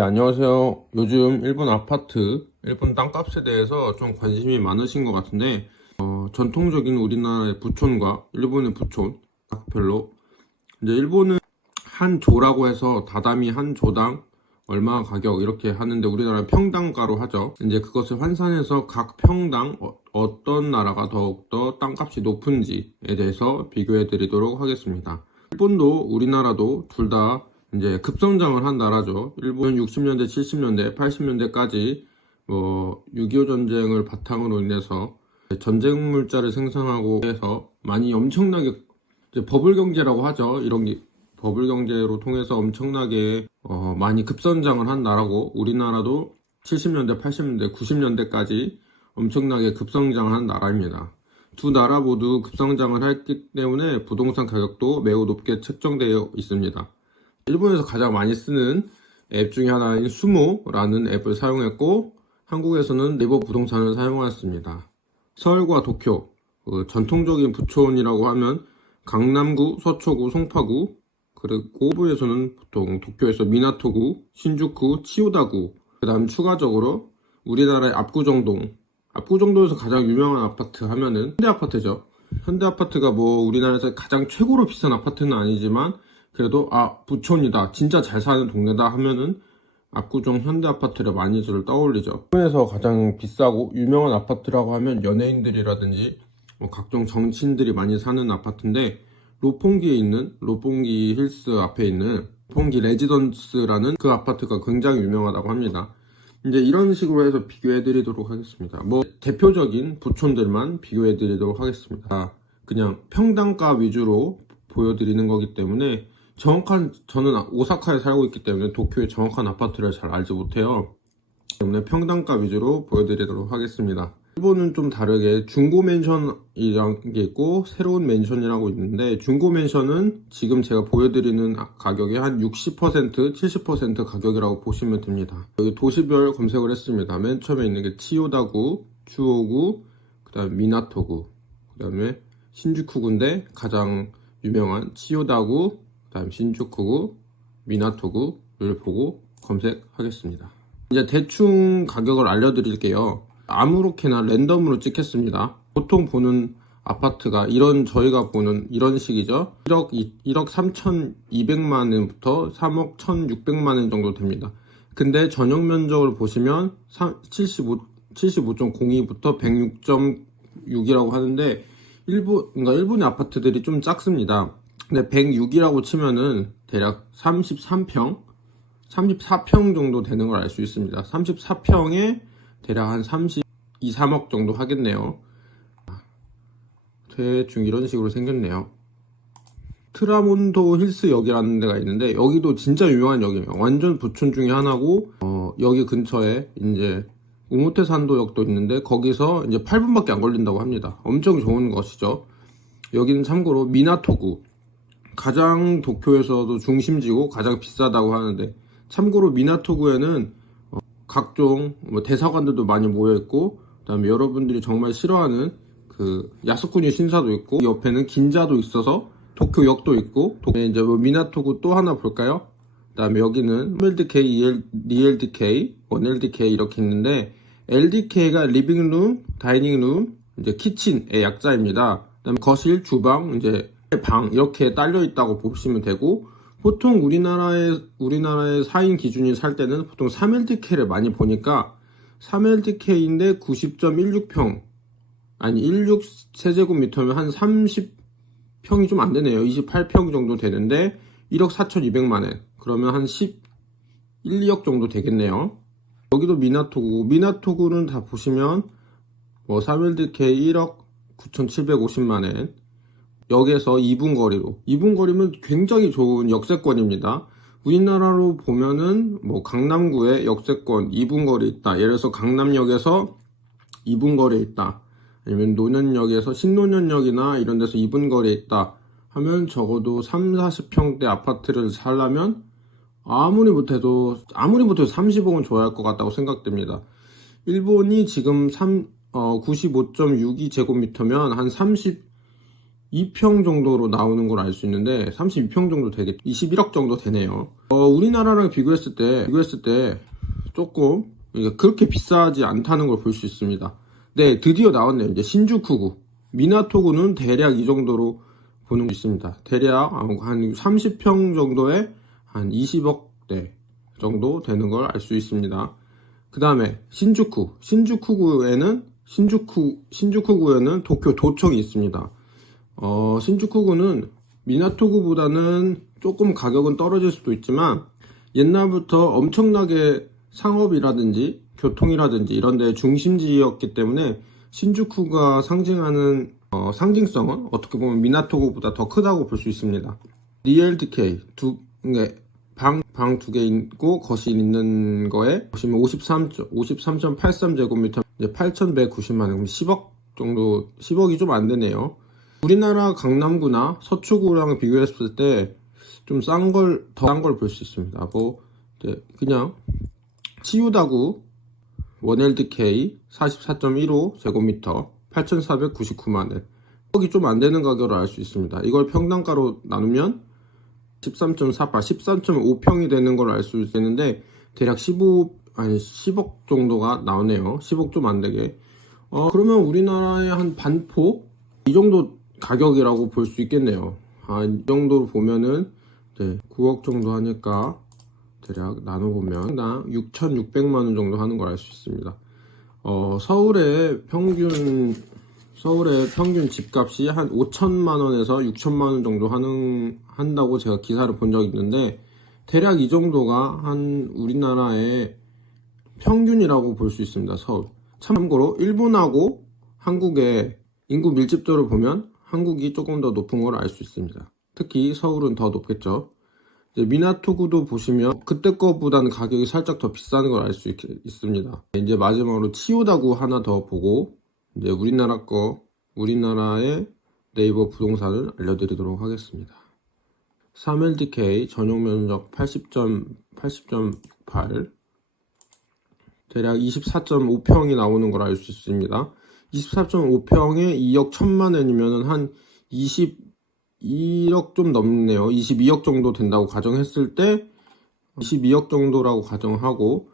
네, 안녕하세요. 요즘 일본 아파트, 일본 땅값에 대해서 좀 관심이 많으신 것 같은데, 전통적인 우리나라의 부촌과 일본의 부촌, 별로. 이제 일본은 한 조라고 해서 다다미 한 조당 얼마 가격 이렇게 하는데 우리나라는 평당가로 하죠. 이제 그것을 환산해서 각 평당 어떤 나라가 더욱더 땅값이 높은지에 대해서 비교해 드리도록 하겠습니다. 일본도 우리나라도 둘 다 이제 급성장을 한 나라죠. 일본은 60년대, 70년대, 80년대까지 6.25 전쟁을 바탕으로 인해서 전쟁 물자를 생산하고 해서 많이 엄청나게 이제 버블 경제라고 하죠. 이런 게 버블 경제로 통해서 엄청나게 많이 급성장을 한 나라고, 우리나라도 70년대, 80년대, 90년대까지 엄청나게 급성장을 한 나라입니다. 두 나라 모두 급성장을 했기 때문에 부동산 가격도 매우 높게 책정되어 있습니다. 일본에서 가장 많이 쓰는 앱 중에 하나인 수모라는 앱을 사용했고, 한국에서는 네이버 부동산을 사용하였습니다. 서울과 도쿄, 전통적인 부촌이라고 하면 강남구, 서초구, 송파구, 그리고 일부에서는 보통 도쿄에서 미나토구, 신주쿠, 치요다구, 그 다음 추가적으로 우리나라의 압구정동에서 가장 유명한 아파트 하면은 현대아파트죠. 현대아파트가 우리나라에서 가장 최고로 비싼 아파트는 아니지만 그래도 부촌이다, 진짜 잘 사는 동네다 하면은 압구정 현대아파트를 많이들 떠올리죠. 일본에서 가장 비싸고 유명한 아파트라고 하면 연예인들이라든지 각종 정치인들이 많이 사는 아파트인데, 롯본기에 있는 롯본기 힐스 앞에 있는 롯본기 레지던스라는 그 아파트가 굉장히 유명하다고 합니다. 이제 이런 식으로 해서 비교해 드리도록 하겠습니다. 대표적인 부촌들만 비교해 드리도록 하겠습니다. 그냥 평당가 위주로 보여드리는 거기 때문에 저는 오사카에 살고 있기 때문에 도쿄의 정확한 아파트를 잘 알지 못해요. 때문에 평당가 위주로 보여드리도록 하겠습니다. 일본은 좀 다르게 중고 맨션이라는 게 있고 새로운 맨션이라고 있는데, 중고 맨션은 지금 제가 보여드리는 가격의 한 60%, 70% 가격이라고 보시면 됩니다. 여기 도시별 검색을 했습니다. 맨 처음에 있는 게 치요다구, 추오구, 그 다음 미나토구, 그 다음에 신주쿠구인데 가장 유명한 치요다구, 그 다음 신주쿠구, 미나토구를 보고 검색하겠습니다. 이제 대충 가격을 알려드릴게요. 아무렇게나 랜덤으로 찍겠습니다. 보통 보는 아파트가 저희가 보는 이런 식이죠. 1억 3,200만 원부터 3억 1,600만 원 정도 됩니다. 근데 전용 면적을 보시면 75.02부터 106.6이라고 하는데, 그러니까 일본의 아파트들이 좀 작습니다. 근데 106이라고 치면은 대략 34평 정도 되는 걸 알 수 있습니다. 34평에 대략 한 32, 3억 정도 하겠네요. 대충 이런 식으로 생겼네요. 트라몬도 힐스역이라는 데가 있는데 여기도 진짜 유명한 역이에요. 완전 부촌 중에 하나고, 여기 근처에 이제 우모테산도역도 있는데 거기서 이제 8분밖에 안 걸린다고 합니다. 엄청 좋은 것이죠. 여기는 참고로 미나토구, 가장 도쿄에서도 중심지고 가장 비싸다고 하는데, 참고로 미나토구에는 각종 대사관들도 많이 모여있고, 그 다음에 여러분들이 정말 싫어하는 그 야스쿠니 신사도 있고, 옆에는 긴자도 있어서 도쿄역도 있고, 이제 미나토구 또 하나 볼까요? 그 다음에 여기는 1LDK, 2LDK, 1LDK 이렇게 있는데, LDK가 리빙룸, 다이닝룸, 이제 키친의 약자입니다. 그 다음에 거실, 주방, 이제 방 이렇게 딸려 있다고 보시면 되고, 보통 우리나라의 4인 기준이 살 때는 보통 3LDK를 많이 보니까 3LDK인데 90.16평, 아니 16세제곱미터면 한 30평이 좀 안 되네요. 28평 정도 되는데 1억 4,200만 원, 그러면 한 1 2억 정도 되겠네요. 여기도 미나토구는 다 보시면 3LDK 1억 9,750만 원, 역에서 2분 거리면 굉장히 좋은 역세권입니다. 우리나라로 보면은 강남구에 역세권 2분 거리 있다, 예를 들어서 강남역에서 2분 거리에 있다, 아니면 노년역에서 신노년역이나 이런 데서 2분 거리에 있다 하면 적어도 3, 40평대 아파트를 살려면 아무리 못해도 30억은 줘야 할 것 같다고 생각됩니다. 일본이 지금 95.62제곱미터면 한 32평 정도로 나오는 걸 알 수 있는데 32평 정도 되게 21억 정도 되네요. 우리나라랑 비교했을 때 조금 이게 그렇게 비싸지 않다는 걸 볼 수 있습니다. 네, 드디어 나왔네요. 이제 신주쿠구, 미나토구는 대략 이 정도로 보는 수 있습니다. 대략 한 30평 정도에 한 20억대 정도 되는 걸 알 수 있습니다. 그 다음에 신주쿠구에는 도쿄 도청이 있습니다. 신주쿠구는 미나토구보다는 조금 가격은 떨어질 수도 있지만 옛날부터 엄청나게 상업이라든지 교통이라든지 이런 데 중심지였기 때문에 신주쿠가 상징하는 상징성은 어떻게 보면 미나토구보다 더 크다고 볼 수 있습니다. DLDK 방 두 개 있고 거실 있는 거에 보시면 53.83제곱미터 8,190만원, 10억 정도, 10억이 좀 안 되네요. 우리나라 강남구나 서초구랑 비교했을 때 좀 더 싼 걸 볼 수 있습니다. 그냥 치유다구 1LDK 44.15 제곱미터 8,499만원, 10억이 좀 안 되는 가격으로 알 수 있습니다. 이걸 평당가로 나누면 13.48, 13.5평이 되는 걸 알 수 있는데 대략 10억 정도가 나오네요. 10억 좀 안 되게. 그러면 우리나라의 한 반포 이 정도 가격이라고 볼 수 있겠네요. 이 정도로 보면은 9억 정도 하니까 대략 나눠보면 6,600만원 정도 하는 걸 알 수 있습니다. 서울의 평균 집값이 한 5천만원에서 6천만원 정도 한다고 제가 기사를 본 적이 있는데 대략 이 정도가 한 우리나라의 평균이라고 볼 수 있습니다. 서울. 참고로 일본하고 한국의 인구 밀집도를 보면 한국이 조금 더 높은 걸 알 수 있습니다. 특히 서울은 더 높겠죠. 이제 미나토구도 보시면 그때 거보다는 가격이 살짝 더 비싼 걸 알 수 있습니다. 이제 마지막으로 치요다구 하나 더 보고 이제 우리나라의 네이버 부동산을 알려드리도록 하겠습니다. 3LDK 전용 면적 80.8, 대략 24.5평이 나오는 걸 알 수 있습니다. 24.5평에 2억 1천만원이면 한 22억 좀 넘네요. 22억 정도 된다고 가정했을 때 22억 정도라고 가정하고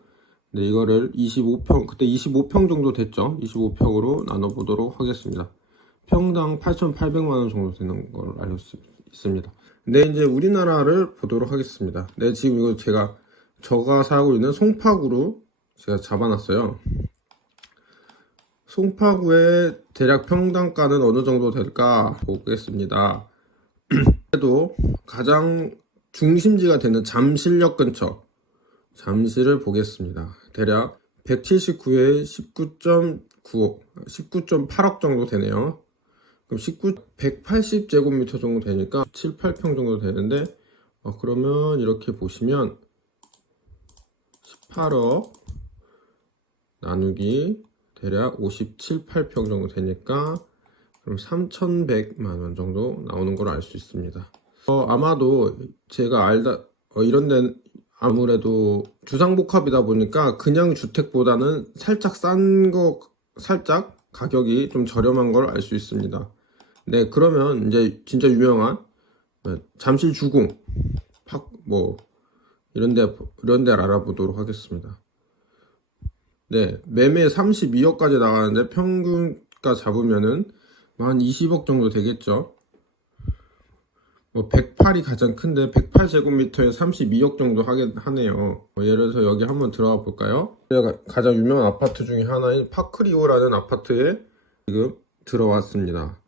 이거를 25평, 그때 25평 정도 됐죠. 25평으로 나눠보도록 하겠습니다. 평당 8,800만원 정도 되는 걸 알 수 있습니다. 이제 우리나라를 보도록 하겠습니다. 지금 이거 제가 살고 있는 송파구로 제가 잡아놨어요. 송파구의 대략 평당가는 어느 정도 될까 보겠습니다. 그래도 가장 중심지가 되는 잠실역 근처, 잠실을 보겠습니다. 대략 179에 19.8억 정도 되네요. 그럼 180제곱미터 정도 되니까 7, 8평 정도 되는데 그러면 이렇게 보시면 18억 나누기 대략 57, 8평 정도 되니까 그럼 3,100만원 정도 나오는 걸 알 수 있습니다. 아마도 제가 이런 데는 아무래도 주상복합이다 보니까 그냥 주택보다는 살짝 가격이 좀 저렴한 걸 알 수 있습니다. 그러면 이제 진짜 유명한 잠실 주공 이런 데를 알아보도록 하겠습니다. 매매 32억까지 나가는데 평균가 잡으면은 한 20억 정도 되겠죠. 108이 가장 큰데 108제곱미터에 32억 정도 하네요. 예를 들어서 여기 한번 들어가 볼까요? 가장 유명한 아파트 중에 하나인 파크리오라는 아파트에 지금 들어왔습니다.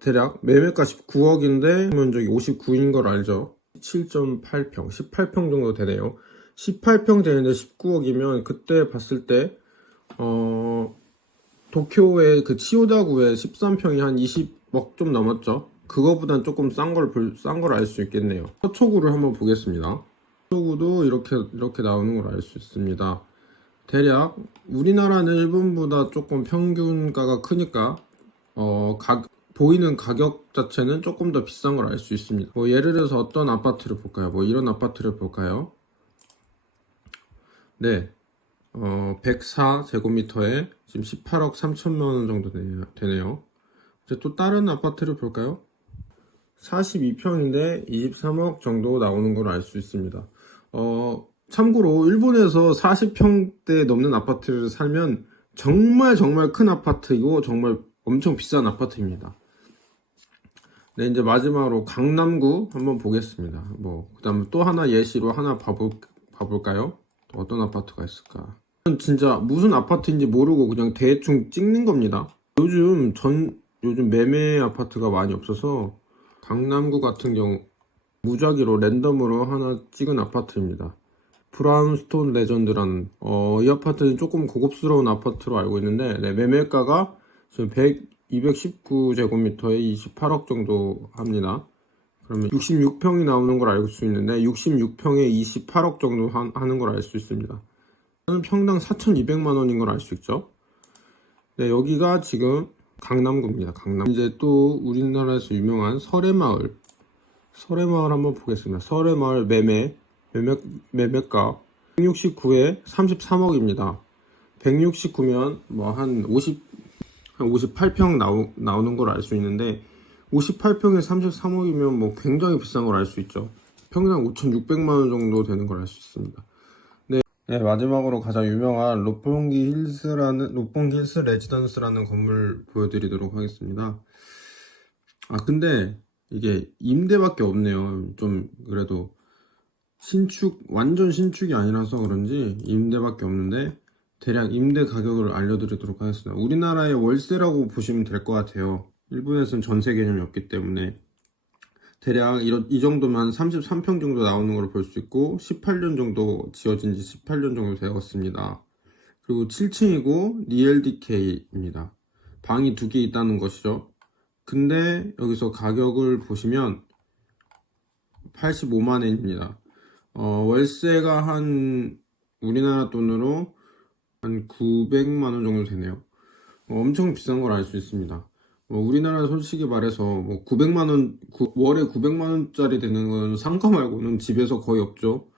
대략 매매가 19억인데 면적이 59인 걸 알죠. 7.8평, 18평 정도 되네요. 18평 되는데 19억이면 그때 봤을 때 도쿄의 그 치요다구의 13평이 한 20억 좀 넘었죠. 그거보단 조금 싼 걸 알 수 있겠네요. 서초구를 한번 보겠습니다. 서초구도 이렇게 나오는 걸 알 수 있습니다. 대략 우리나라는 일본보다 조금 평균가가 크니까 보이는 가격 자체는 조금 더 비싼 걸 알 수 있습니다. 예를 들어서 어떤 아파트를 볼까요? 이런 아파트를 볼까요? 104제곱미터에 지금 18억 3천만원 정도 되네요. 이제 또 다른 아파트를 볼까요? 42평인데 23억 정도 나오는 걸 알 수 있습니다. 참고로 일본에서 40평대 넘는 아파트를 살면 정말 정말 큰 아파트이고 정말 엄청 비싼 아파트입니다. 네, 이제 마지막으로 강남구 한번 보겠습니다. 그 다음에 또 하나 예시로 하나 봐볼까요? 또 어떤 아파트가 있을까? 진짜 무슨 아파트인지 모르고 그냥 대충 찍는 겁니다. 요즘 매매 아파트가 많이 없어서 강남구 같은 경우 무작위로 랜덤으로 하나 찍은 아파트입니다. 브라운스톤 레전드라는 이 아파트는 조금 고급스러운 아파트로 알고 있는데 네, 매매가가 지금 219제곱미터에 28억 정도 합니다. 그러면 66평이 나오는 걸 알 수 있는데 66평에 28억 정도 하는 걸 알 수 있습니다. 평당 4,200만 원인 걸 알 수 있죠. 네, 여기가 지금 강남구입니다. 강남. 이제 또 우리나라에서 유명한 설해마을 한번 보겠습니다. 설해마을 매매가 169에 33억입니다. 169면 한 58평 나오는 걸 알 수 있는데 58평에 33억이면 굉장히 비싼 걸 알 수 있죠. 평당 5,600만 원 정도 되는 걸 알 수 있습니다. 네, 마지막으로 가장 유명한 롯봉기 힐스 레지던스라는 건물 보여드리도록 하겠습니다. 근데 이게 임대밖에 없네요. 좀 그래도 완전 신축이 아니라서 그런지 임대밖에 없는데 대략 임대 가격을 알려드리도록 하겠습니다. 우리나라의 월세라고 보시면 될 것 같아요. 일본에서는 전세 개념이 없기 때문에 대략 이 정도면 33평 정도 나오는 걸 볼 수 있고 18년 정도 지어진 지 18년 정도 되었습니다. 그리고 7층이고 DLDK입니다. 방이 2개 있다는 것이죠. 근데 여기서 가격을 보시면 85만엔입니다. 월세가 우리나라 돈으로 한 900만원 정도 되네요. 엄청 비싼 걸 알 수 있습니다. 우리나라 솔직히 말해서 900만원, 월에 900만원짜리 되는 건 상가 말고는 집에서 거의 없죠.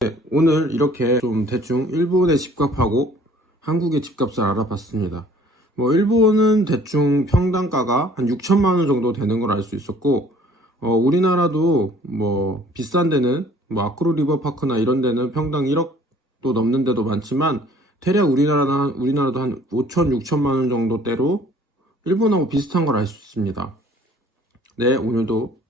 네, 오늘 이렇게 좀 대충 일본의 집값하고 한국의 집값을 알아봤습니다. 일본은 대충 평당가가 한 6천만원 정도 되는 걸 알 수 있었고, 우리나라도 비싼 데는 아크로 리버파크나 이런 데는 평당 1억도 넘는 데도 많지만 대략 우리나라도 한 5천, 6천만 원 정도대로 일본하고 비슷한 걸 알 수 있습니다. 네, 오늘도